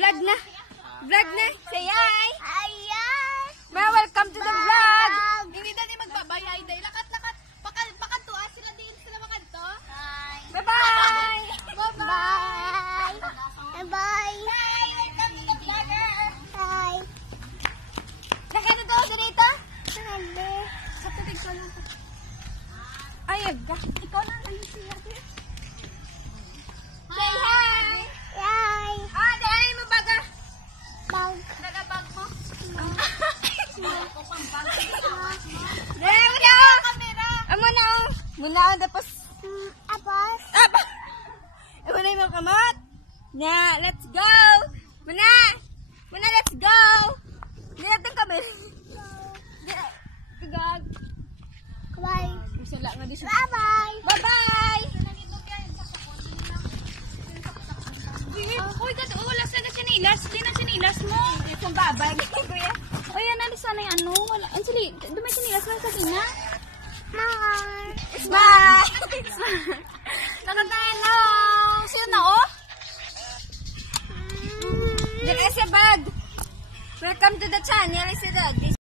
Vlog na. Vlog na. Say hi. Ayan. Welcome to the vlog. Hindi na ni magbabayay. Dahil lakat-lakat. Makantuan sila din sila makanto. Bye-bye. Bye. Bye. Hi. Welcome to the vlogger. Hi. Nakita to dito? Hindi. Sa tubig ko lang. Ay, ikaw na lang siya. Say hi. Hi. Ah, dahil mo baga. Bag. Nagabag mo. Camera. Muna oh. Muna oh. Tapos. Apos. Muna yung mga kamot. Na, let's go. Muna. Muna, let's go. Hindi natin kami. Gag. Bye. Masala nga di siya. Bye-bye. Bye-bye. Uy, gad, ulas na sinilas. Di na sinilas mo. Itong babay. Kuya. Uy, yan, alis sana yung ano. Wala. Ang sili, dumay sinilas lang sa kina. Bye. Bye. Nakatayo. Sino na, oh? Diyan ay sa bag. Welcome to the channel. Is it